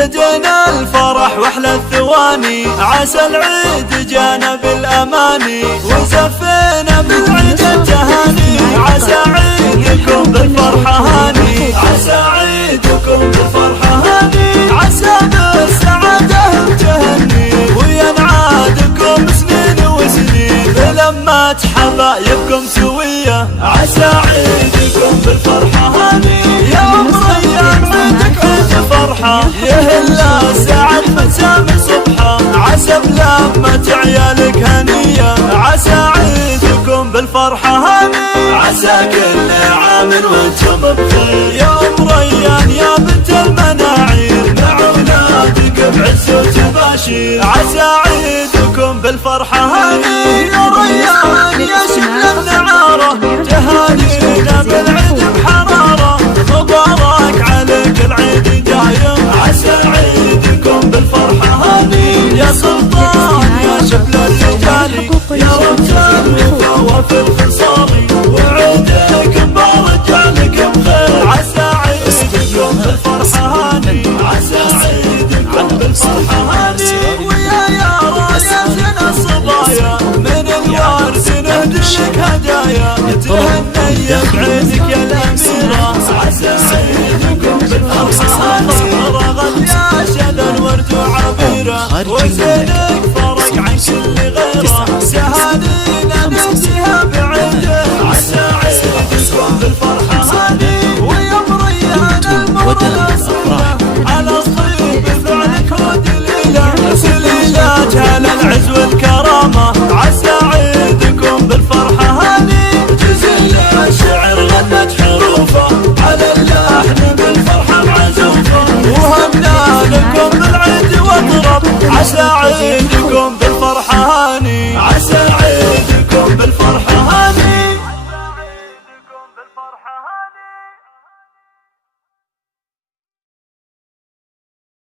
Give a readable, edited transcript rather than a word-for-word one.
بدينا الفرح واحلى الثواني، عسى العيد جانا بالاماني وزفينا بالعيد التهاني. عسى عيدكم بالفرحة هاني، عسى عيدكم بالفرحة هاني، عسى بالسعادة تهني وينعادكم سنين وسنين بلمة حبايبكم سوية. عسى عيدكم بالفرحة هاني يا عمر ايام عيدك عيد فرحة، يهلا سعد مسام صبحة، عسى بلمة عيالك هنية. عسى عيدكم بالفرحة هاني، عسى كل عام وانتم بخير يا ام ريان يا بنت المناعير، مع اولادك بعز وتباشير. عسى عيدكم بالفرحة هاني يا ريان يا شبل النعارة، تهانينا بالعيد بحرارة، مبارك عليك العيد دايم. عسى عيدكم بالفرحة هاني يا سلطان يا شبل الرجال، يا رمز الوفا وفي الخصال، وعيدك مبارك عليك بخير. عسى عيدكم بالفرحة هاني، عسى عيدكم بالفرحة هاني، ويا راية الصبايا من الورد نهدلك هدايا، تهني بعيدك يا الأميرة. عسى عيدكم بالفرحة هاني، رغد يا شذا الورد وعبيرة، وزينك فرق عن كل غيره، تهانينا ننتهى بعيده. عسى عيدكم بالفرحة هاني ويا مريان المناسبة، على الطيب فعلك ودليله، سليلات على العز والكرامة. عسى عيدكم بالفرحة هاني، جزيل الشعر غنت حروفه، على اللحن بالفرحة معزوفه، وهنا لكم بالعيد واطرب. عسى